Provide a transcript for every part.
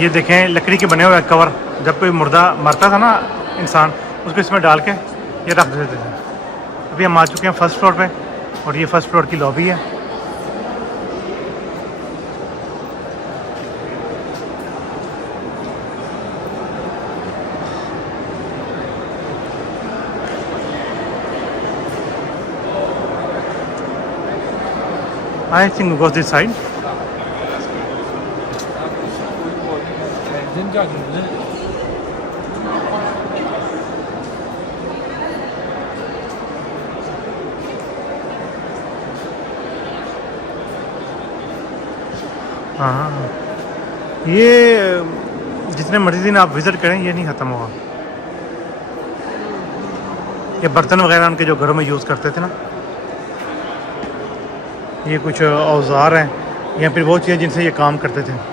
ये देखें लकड़ी के बने हुए कवर, जब कोई मुर्दा मरता था ना इंसान, उसको इसमें डाल के ये रख देते थे। अभी हम आ चुके हैं फर्स्ट फ्लोर पे और ये फर्स्ट फ्लोर की लॉबी है। I think goes this side. हाँ, ये जितने मर्जी दिन आप विज़िट करें ये नहीं ख़त्म होगा। ये बर्तन वगैरह उनके जो घरों में यूज़ करते थे ना, ये कुछ औज़ार हैं या फिर वो चीज़ें जिनसे ये काम करते थे।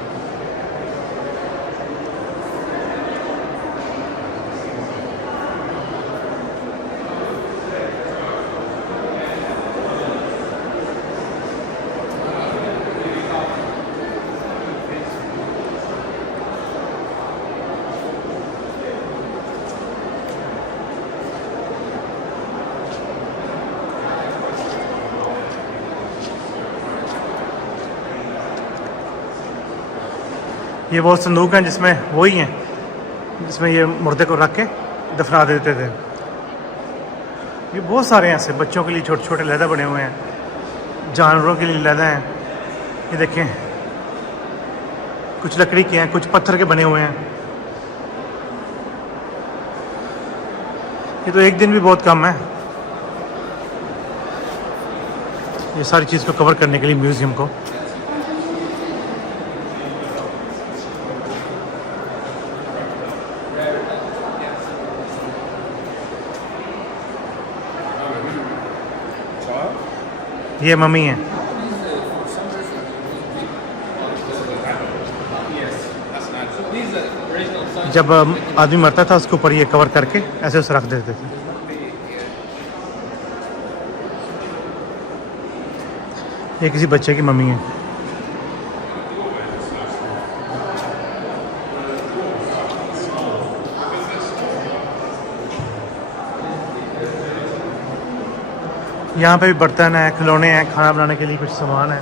ये वो संदूक हैं जिसमें वही हैं जिसमें ये मुर्दे को रख के दफना देते थे। ये बहुत सारे हैं ऐसे बच्चों के लिए छोटे छोटे लहदा बने हुए हैं, जानवरों के लिए लहदा हैं। ये देखें कुछ लकड़ी के हैं, कुछ पत्थर के बने हुए हैं। ये तो एक दिन भी बहुत कम है ये सारी चीज़ को कवर करने के लिए म्यूज़ियम को। ये मम्मी है। जब आदमी मरता था उसके ऊपर ये कवर करके ऐसे उसे रख देते थे। ये किसी बच्चे की मम्मी है। यहाँ पे भी बर्तन है, खिलौने हैं, खाना बनाने के लिए कुछ सामान है।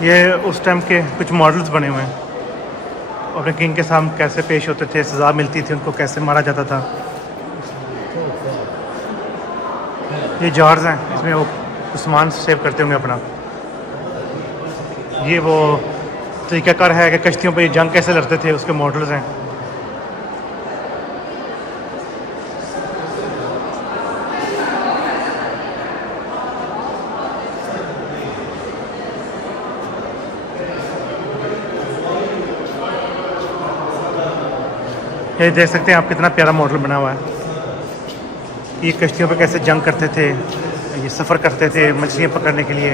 ये उस टाइम के कुछ मॉडल्स बने हुए हैं, अपने किंग के सामने कैसे पेश होते थे, सज़ा मिलती थी उनको, कैसे मारा जाता था। ये जार्स हैं, इसमें वो सामान सेव करते होंगे अपना। ये वो तरीक़ाकार है कि कश्तियों पे ये जंग कैसे लड़ते थे, उसके मॉडल्स हैं। ये देख सकते हैं आप कितना प्यारा मॉडल बना हुआ है। ये कश्तियों पे कैसे जंग करते थे, ये सफ़र करते थे मछलियाँ पकड़ने के लिए।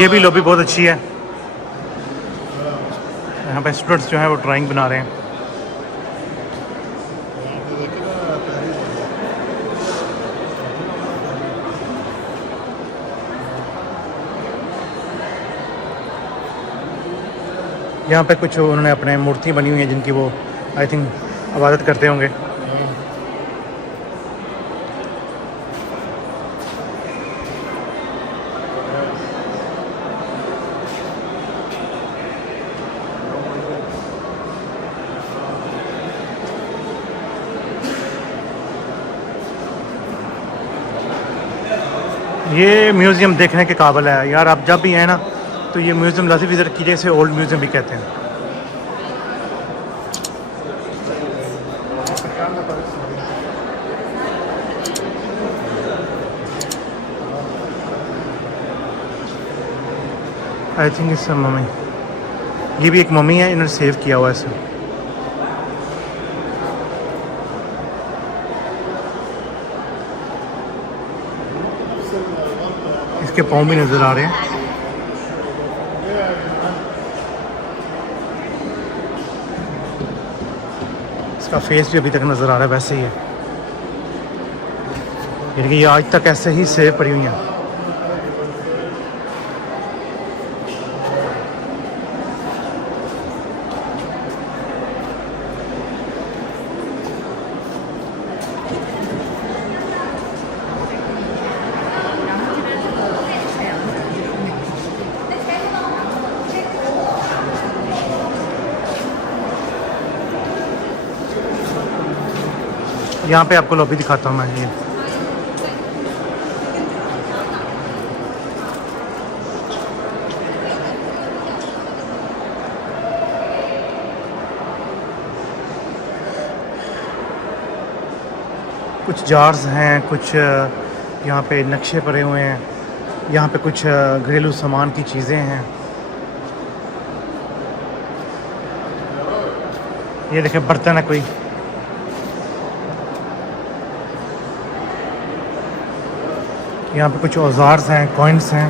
ये भी लॉबी बहुत अच्छी है। यहाँ पे स्टूडेंट्स जो हैं वो ड्राइंग बना रहे हैं। यहाँ पे कुछ उन्होंने अपने मूर्ति बनी हुई हैं जिनकी वो आई थिंक इबादत करते होंगे। ये म्यूज़ियम देखने के काबिल है यार, आप जब भी आए ना तो ये म्यूज़ियम लाजमी विज़िट कीजिए। इसे ओल्ड म्यूज़ियम भी कहते हैं। आई थिंक इट्स मम्मी, ये भी एक मम्मी है, इन्होंने सेव किया हुआ है इसे। इसके पाँव भी नज़र आ रहे हैं। इसका फेस भी अभी तक नज़र आ रहा है वैसे ही है, यानी कि ये आज तक ऐसे ही सेव पड़ी हुई हैं। यहाँ पे आपको लॉबी दिखाता हूँ मैं। ये कुछ जार्स हैं, कुछ यहाँ पे नक्शे पड़े हुए हैं, यहाँ पे कुछ घरेलू सामान की चीज़ें हैं। ये देखें बर्तन है कोई, यहाँ पे कुछ औजार्स हैं, कॉइन्स हैं।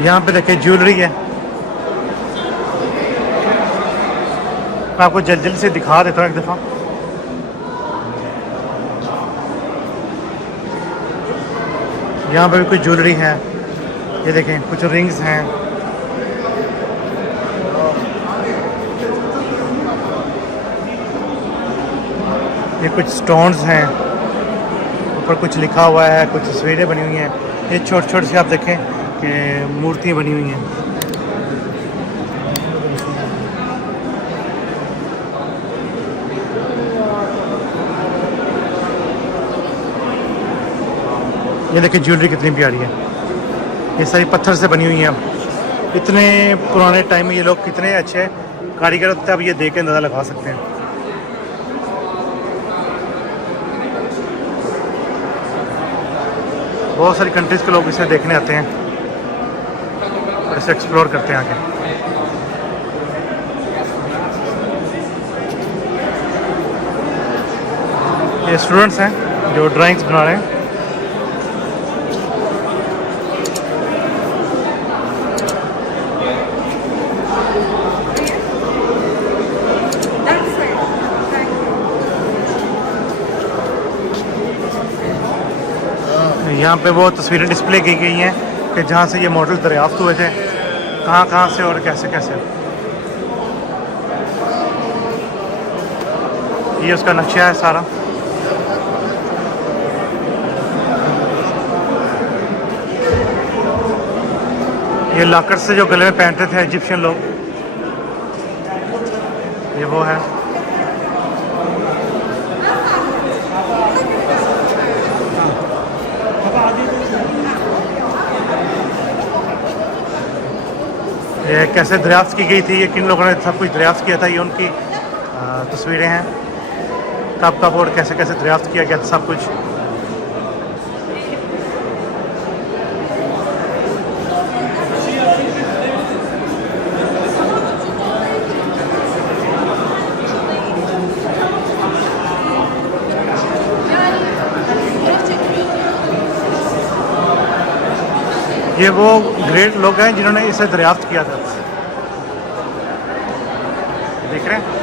यहाँ पे देखिए ज्वेलरी है। मैं आपको जल्दी जल्दी से दिखा देता हूँ एक दफ़ा। यहाँ पे भी कुछ ज्वेलरी है, ये देखें कुछ रिंग्स हैं। ये कुछ स्टोन्स हैं, ऊपर कुछ लिखा हुआ है, कुछ तस्वीरें बनी हुई हैं। ये छोटे छोटे से आप देखें कि मूर्तियाँ बनी हुई हैं। ये देखिए ज्वेलरी कितनी प्यारी है, ये सारी पत्थर से बनी हुई हैं। इतने पुराने टाइम में ये लोग कितने अच्छे कारीगर होते हैं, अब ये देख के अंदाज़ा लगा सकते हैं। बहुत सारी कंट्रीज़ के लोग इसे देखने आते हैं और इसे एक्सप्लोर करते हैं आके। ये स्टूडेंट्स हैं जो ड्राइंग्स बना रहे हैं। यहाँ पे वो तस्वीरें डिस्प्ले की गई हैं कि जहाँ से ये मॉडल दरियाफ्त हुए थे, कहाँ से और कैसे कैसे। ये उसका नक्शा है सारा। ये लाकर से जो गले में पहनते थे इजिप्शियन लोग, ये वो है। ये कैसे दरियाफ्त की गई थी, ये किन लोगों ने सब कुछ दरियाफ्त किया था, ये उनकी तस्वीरें हैं। कब कब और कैसे कैसे दरियाफ्त किया गया था सब कुछ। ये वो ग्रेट लोग हैं जिन्होंने इसे दरियाफ्त किया था, देख रहे हैं।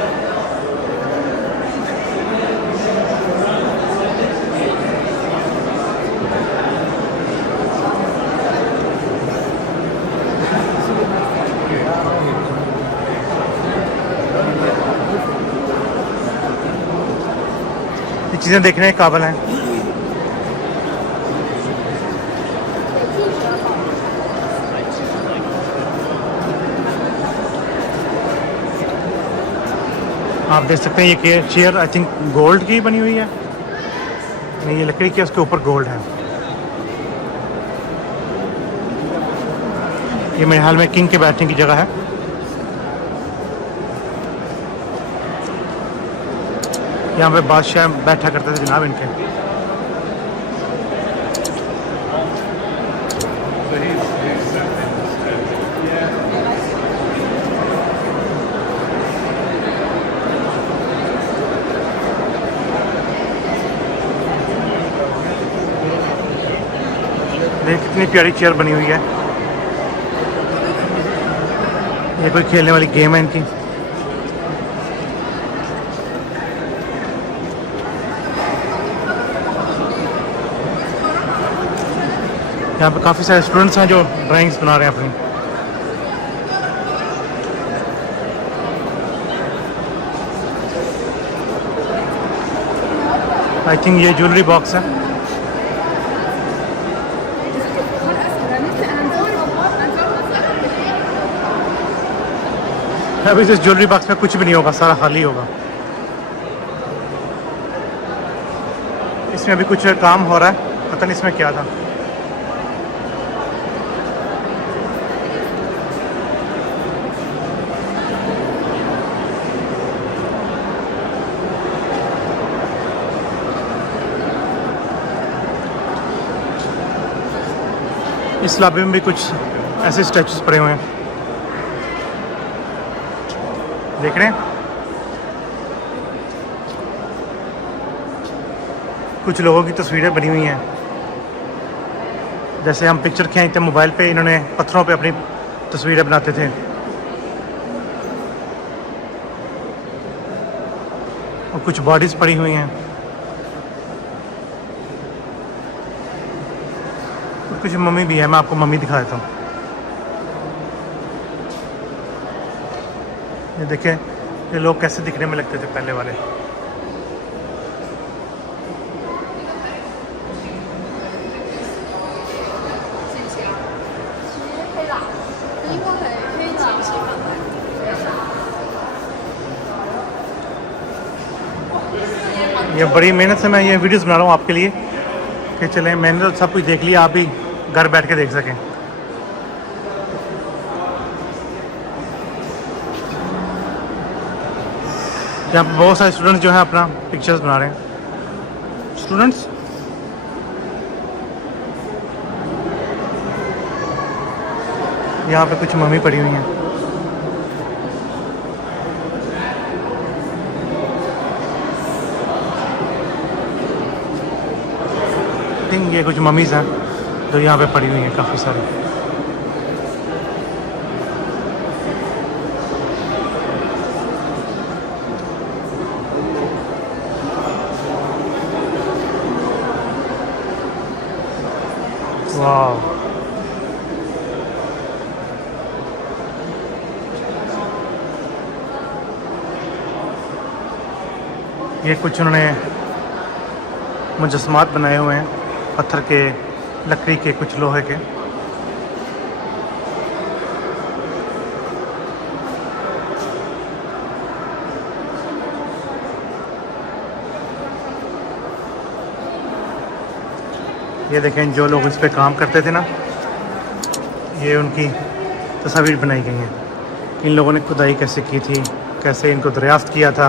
ये चीज़ें देखने के काबिल हैं। आप देख सकते हैं ये चेयर आई थिंक गोल्ड की बनी हुई है, नहीं, ये लकड़ी की, उसके ऊपर गोल्ड है। ये मेरे हाल में किंग के बैठने की जगह है। यहाँ पे बादशाह बैठा करते थे जनाब इनके। देख कितनी प्यारी चेयर बनी हुई है। ये कोई खेलने वाली गेम है इनकी। यहाँ पे काफ़ी सारे स्टूडेंट्स हैं जो ड्राइंग्स बना रहे हैं अपनी। आई थिंक ये ज्वेलरी बॉक्स है। अभी इस ज्वेलरी बॉक्स में कुछ भी नहीं होगा, सारा खाली होगा। इसमें अभी कुछ काम हो रहा है, पता नहीं इसमें क्या था। इस लॉबी में भी कुछ ऐसे स्टैचूज पड़े हुए हैं, देख रहे हैं। कुछ लोगों की तस्वीरें बनी हुई हैं, जैसे हम पिक्चर खींचते मोबाइल पे, इन्होंने पत्थरों पे अपनी तस्वीरें बनाते थे। और कुछ बॉडीज पड़ी हुई हैं, और कुछ मम्मी भी है। मैं आपको मम्मी दिखा देता हूँ। ये देखें, ये लोग कैसे दिखने में लगते थे पहले वाले। ये बड़ी मेहनत से मैं ये वीडियोस बना रहा हूँ आपके लिए कि चलें, मैंने तो सब कुछ देख लिया, आप भी घर बैठ के देख सकें। यहाँ पर बहुत सारे स्टूडेंट्स जो हैं अपना पिक्चर्स बना रहे हैं। स्टूडेंट्स यहाँ पे कुछ मम्मी पड़ी हुई हैं। थिंक ये कुछ मम्मीज़ हैं जो यहाँ पे पड़ी हुई हैं, काफ़ी सारी। वाह, ये कुछ उन्होंने मुजस्समात बनाए हुए हैं, पत्थर के, लकड़ी के, कुछ लोहे के। ये देखें, जो लोग इस पे काम करते थे ना, ये उनकी तस्वीर बनाई गई हैं। इन लोगों ने खुदाई कैसे की थी, कैसे इनको दरियाफ्त किया था।